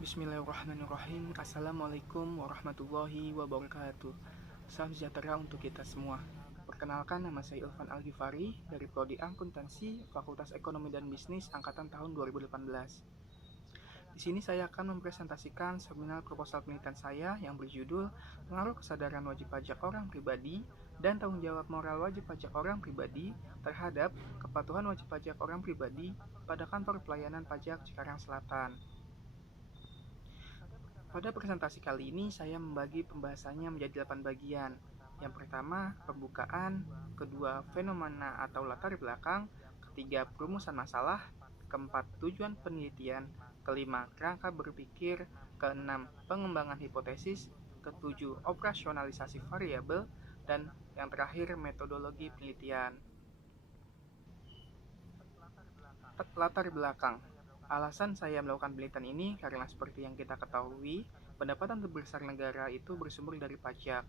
Bismillahirrahmanirrahim. Assalamualaikum warahmatullahi wabarakatuh. Salam sejahtera untuk kita semua. Perkenalkan, nama saya Ilvan Al-Ghifari dari Prodi Akuntansi Fakultas Ekonomi dan Bisnis angkatan tahun 2018. Di sini saya akan mempresentasikan seminar proposal penelitian saya yang berjudul Pengaruh Kesadaran Wajib Pajak Orang Pribadi dan Tanggung Jawab Moral Wajib Pajak Orang Pribadi terhadap Kepatuhan Wajib Pajak Orang Pribadi pada Kantor Pelayanan Pajak Cikarang Selatan. Pada presentasi kali ini, saya membagi pembahasannya menjadi 8 bagian. Yang pertama, pembukaan, kedua, fenomena atau latar belakang, ketiga, perumusan masalah, keempat, tujuan penelitian, kelima, kerangka berpikir, keenam, pengembangan hipotesis, ketujuh, operasionalisasi variabel, dan yang terakhir, metodologi penelitian. Latar belakang. Alasan saya melakukan penelitian ini karena seperti yang kita ketahui, pendapatan terbesar negara itu bersumber dari pajak.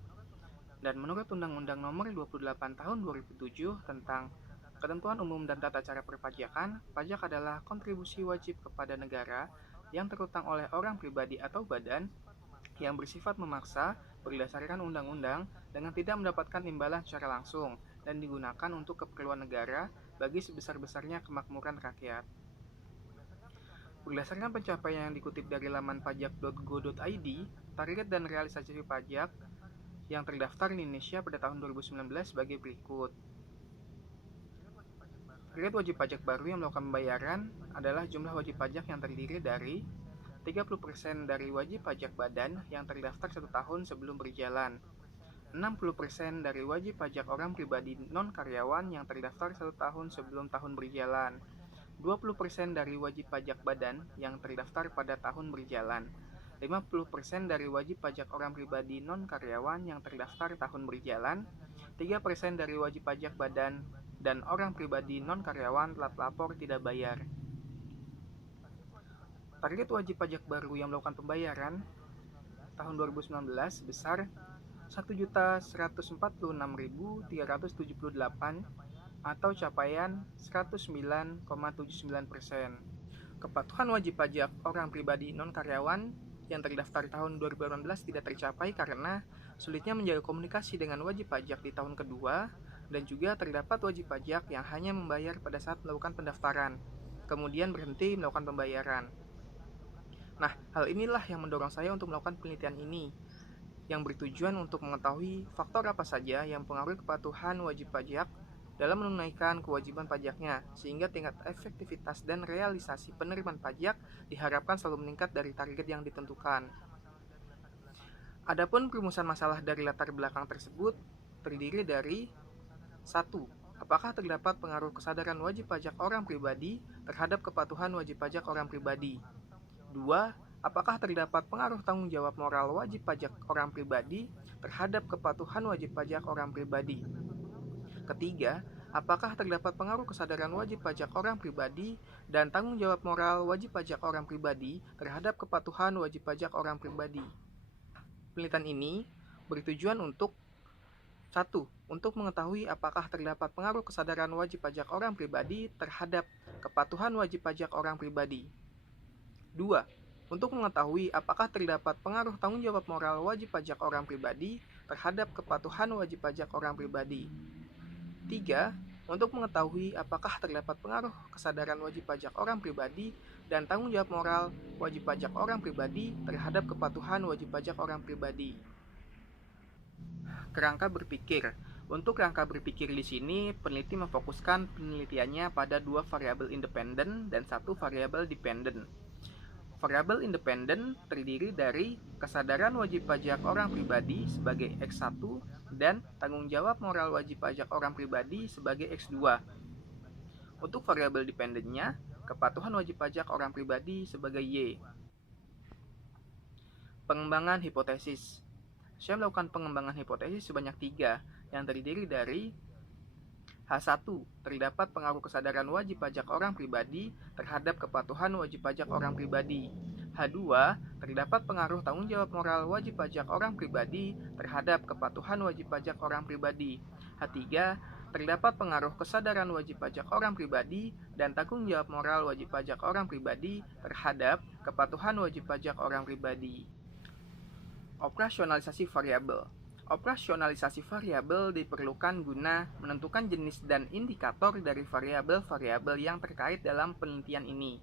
Dan menurut Undang-Undang Nomor 28 Tahun 2007 tentang Ketentuan Umum dan Tata Cara Perpajakan, pajak adalah kontribusi wajib kepada negara yang terutang oleh orang pribadi atau badan yang bersifat memaksa berdasarkan undang-undang dengan tidak mendapatkan imbalan secara langsung dan digunakan untuk keperluan negara bagi sebesar-besarnya kemakmuran rakyat. Berdasarkan pencapaian yang dikutip dari laman pajak.go.id, target dan realisasi pajak yang terdaftar di Indonesia pada tahun 2019 sebagai berikut. Target wajib pajak baru yang melakukan pembayaran adalah jumlah wajib pajak yang terdiri dari 30% dari wajib pajak badan yang terdaftar 1 tahun sebelum berjalan, 60% dari wajib pajak orang pribadi non-karyawan yang terdaftar 1 tahun sebelum tahun berjalan, 20% dari wajib pajak badan yang terdaftar pada tahun berjalan, 50% dari wajib pajak orang pribadi non-karyawan yang terdaftar tahun berjalan, 3% dari wajib pajak badan dan orang pribadi non-karyawan telat lapor tidak bayar. Target wajib pajak baru yang melakukan pembayaran tahun 2019 sebesar 1.146.378 atau capaian 109,79%. Kepatuhan wajib pajak orang pribadi non-karyawan yang terdaftar tahun 2018 tidak tercapai karena sulitnya menjaga komunikasi dengan wajib pajak di tahun kedua dan juga terdapat wajib pajak yang hanya membayar pada saat melakukan pendaftaran, kemudian berhenti melakukan pembayaran. Nah, hal inilah yang mendorong saya untuk melakukan penelitian ini, yang bertujuan untuk mengetahui faktor apa saja yang mempengaruhi kepatuhan wajib pajak dalam menunaikan kewajiban pajaknya, sehingga tingkat efektivitas dan realisasi penerimaan pajak diharapkan selalu meningkat dari target yang ditentukan. Adapun perumusan masalah dari latar belakang tersebut terdiri dari 1. Apakah terdapat pengaruh kesadaran wajib pajak orang pribadi terhadap kepatuhan wajib pajak orang pribadi? 2. Apakah terdapat pengaruh tanggung jawab moral wajib pajak orang pribadi terhadap kepatuhan wajib pajak orang pribadi? Ketiga, apakah terdapat pengaruh kesadaran wajib pajak orang pribadi dan tanggung jawab moral wajib pajak orang pribadi terhadap kepatuhan wajib pajak orang pribadi? Penelitian ini bertujuan untuk 1. Untuk mengetahui apakah terdapat pengaruh kesadaran wajib pajak orang pribadi terhadap kepatuhan wajib pajak orang pribadi. 2. Untuk mengetahui apakah terdapat pengaruh tanggung jawab moral wajib pajak orang pribadi terhadap kepatuhan wajib pajak orang pribadi. 3. Untuk mengetahui apakah terdapat pengaruh kesadaran wajib pajak orang pribadi dan tanggung jawab moral wajib pajak orang pribadi terhadap kepatuhan wajib pajak orang pribadi. Kerangka berpikir. Untuk kerangka berpikir di sini, peneliti memfokuskan penelitiannya pada 2 variabel independen dan 1 variabel dependen. Variabel independen terdiri dari kesadaran wajib pajak orang pribadi sebagai X1 dan tanggung jawab moral wajib pajak orang pribadi sebagai X2. Untuk variabel dependennya, kepatuhan wajib pajak orang pribadi sebagai Y. Pengembangan hipotesis. Saya melakukan pengembangan hipotesis sebanyak 3 yang terdiri dari H1. Terdapat pengaruh kesadaran wajib pajak orang pribadi terhadap kepatuhan wajib pajak orang pribadi. H2. Terdapat pengaruh tanggung jawab moral wajib pajak orang pribadi terhadap kepatuhan wajib pajak orang pribadi. H3. Terdapat pengaruh kesadaran wajib pajak orang pribadi dan tanggung jawab moral wajib pajak orang pribadi terhadap kepatuhan wajib pajak orang pribadi. Operasionalisasi variabel. Operasionalisasi variabel diperlukan guna menentukan jenis dan indikator dari variabel-variabel yang terkait dalam penelitian ini.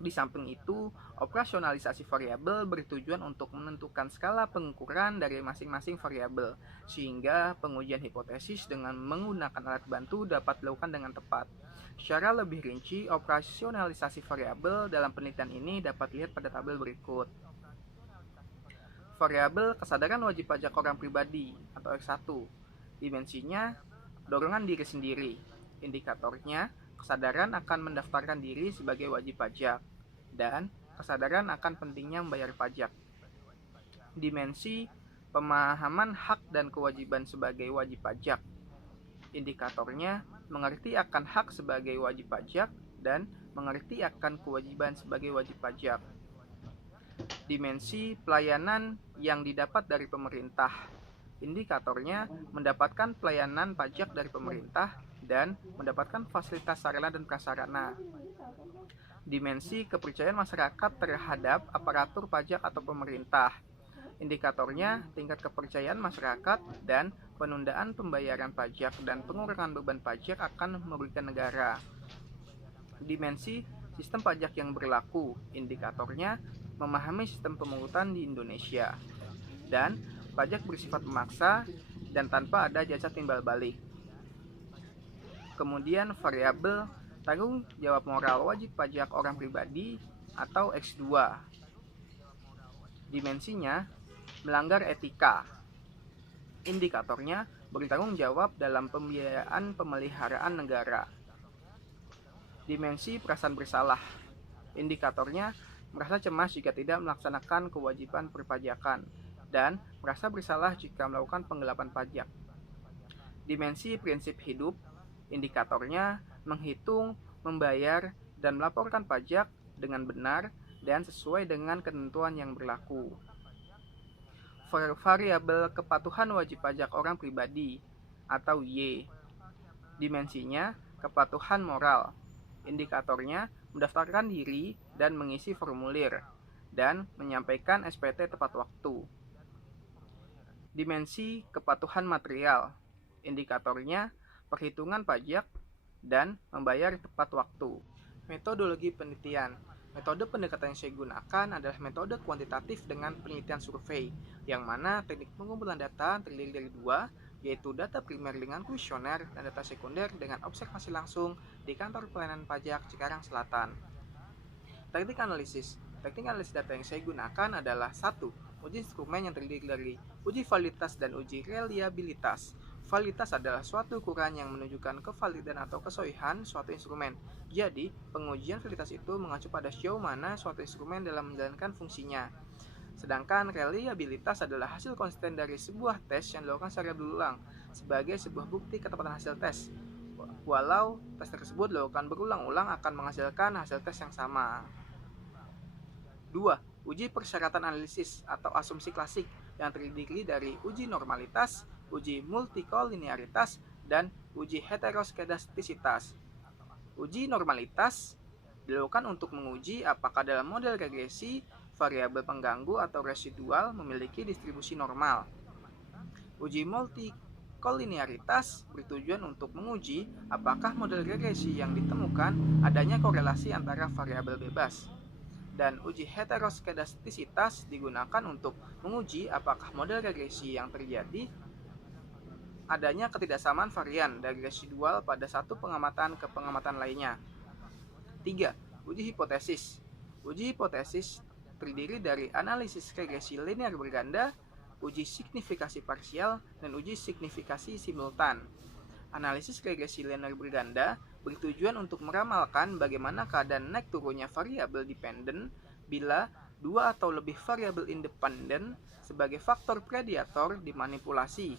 Di samping itu, operasionalisasi variabel bertujuan untuk menentukan skala pengukuran dari masing-masing variabel, sehingga pengujian hipotesis dengan menggunakan alat bantu dapat dilakukan dengan tepat. Secara lebih rinci, operasionalisasi variabel dalam penelitian ini dapat dilihat pada tabel berikut. Variabel kesadaran wajib pajak orang pribadi atau X1. Dimensinya dorongan diri sendiri. Indikatornya kesadaran akan mendaftarkan diri sebagai wajib pajak, dan kesadaran akan pentingnya membayar pajak. Dimensi pemahaman hak dan kewajiban sebagai wajib pajak. Indikatornya mengerti akan hak sebagai wajib pajak dan mengerti akan kewajiban sebagai wajib pajak. Dimensi pelayanan yang didapat dari pemerintah. Indikatornya mendapatkan pelayanan pajak dari pemerintah dan mendapatkan fasilitas sarana dan prasarana. Dimensi kepercayaan masyarakat terhadap aparatur pajak atau pemerintah. Indikatornya tingkat kepercayaan masyarakat dan penundaan pembayaran pajak dan pengurangan beban pajak akan merugikan negara. Dimensi sistem pajak yang berlaku. Indikatornya memahami sistem pemungutan di Indonesia. Dan pajak bersifat memaksa dan tanpa ada jasa timbal balik. Kemudian variabel tanggung jawab moral wajib pajak orang pribadi atau X2. Dimensinya melanggar etika. Indikatornya bertanggung jawab dalam pembiayaan pemeliharaan negara. Dimensi perasaan bersalah. Indikatornya merasa cemas jika tidak melaksanakan kewajiban perpajakan dan merasa bersalah jika melakukan penggelapan pajak. Dimensi prinsip hidup. Indikatornya menghitung, membayar, dan melaporkan pajak dengan benar dan sesuai dengan ketentuan yang berlaku. Variabel kepatuhan wajib pajak orang pribadi atau Y. Dimensinya kepatuhan moral. Indikatornya mendaftarkan diri dan mengisi formulir dan menyampaikan SPT tepat waktu. Dimensi kepatuhan material. Indikatornya perhitungan pajak dan membayar tepat waktu. Metodologi penelitian. Metode pendekatan yang saya gunakan adalah metode kuantitatif dengan penelitian survei, yang mana teknik pengumpulan data terdiri dari dua, yaitu data primer dengan kuesioner dan data sekunder dengan observasi langsung di kantor pelayanan pajak Cikarang Selatan. Teknik analisis. Teknik analisis data yang saya gunakan adalah 1. Uji instrumen yang terdiri dari uji validitas dan uji reliabilitas. Validitas adalah suatu ukuran yang menunjukkan kevalidan atau kesohihan suatu instrumen. Jadi, pengujian validitas itu mengacu pada sejauh mana suatu instrumen dalam menjalankan fungsinya. Sedangkan reliabilitas adalah hasil konsisten dari sebuah tes yang dilakukan secara berulang sebagai sebuah bukti ketepatan hasil tes. Walau tes tersebut dilakukan berulang-ulang akan menghasilkan hasil tes yang sama. 2. Uji persyaratan analisis atau asumsi klasik yang terdiri dari uji normalitas, uji multikolinearitas, dan uji heteroskedastisitas. Uji normalitas dilakukan untuk menguji apakah dalam model regresi variabel pengganggu atau residual memiliki distribusi normal. Uji multikolinearitas bertujuan untuk menguji apakah model regresi yang ditemukan adanya korelasi antara variabel bebas. Dan uji heteroskedastisitas digunakan untuk menguji apakah model regresi yang terjadi adanya ketidaksamaan varian dari residual pada satu pengamatan ke pengamatan lainnya. 3. Uji hipotesis. Uji hipotesis terdiri dari analisis regresi linear berganda, uji signifikasi parsial, dan uji signifikasi simultan. Analisis regresi linear berganda bertujuan untuk meramalkan bagaimana keadaan naik turunnya variabel dependen bila dua atau lebih variabel independen sebagai faktor prediator dimanipulasi,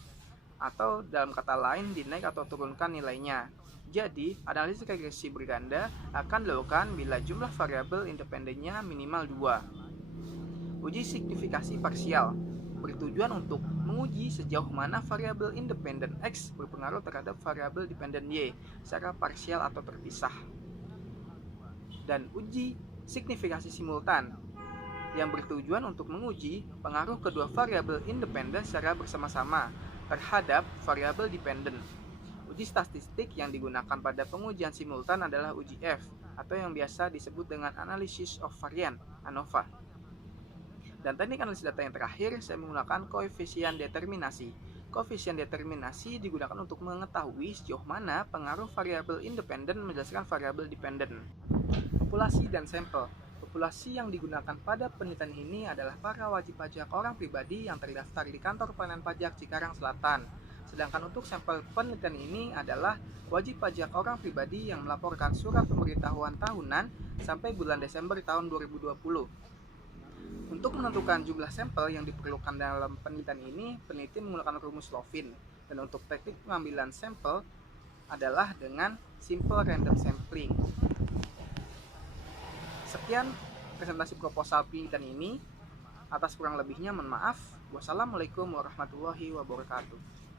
atau dalam kata lain dinaik atau turunkan nilainya. Jadi, analisis regresi berganda akan dilakukan bila jumlah variabel independennya minimal 2. Uji signifikasi parsial. bertujuan untuk menguji sejauh mana variabel independen X berpengaruh terhadap variabel dependen Y secara parsial atau terpisah. Dan uji signifikasi simultan yang bertujuan untuk menguji pengaruh kedua variabel independen secara bersama-sama terhadap variabel dependen. Uji statistik yang digunakan pada pengujian simultan adalah uji F, atau yang biasa disebut dengan analysis of variance, ANOVA. Dan teknik analisis data yang terakhir, saya menggunakan koefisien determinasi. Koefisien determinasi digunakan untuk mengetahui sejauh mana pengaruh variabel independen menjelaskan variabel dependen. Populasi dan sampel. Populasi yang digunakan pada penelitian ini adalah para wajib pajak orang pribadi yang terdaftar di kantor pelayanan pajak Cikarang Selatan. Sedangkan untuk sampel penelitian ini adalah wajib pajak orang pribadi yang melaporkan surat pemberitahuan tahunan sampai bulan Desember tahun 2020. Untuk menentukan jumlah sampel yang diperlukan dalam penelitian ini, peneliti menggunakan rumus Lovin. Dan untuk teknik pengambilan sampel adalah dengan simple random sampling. Sekian presentasi proposal penelitian ini. Atas kurang lebihnya mohon maaf. Wassalamualaikum warahmatullahi wabarakatuh.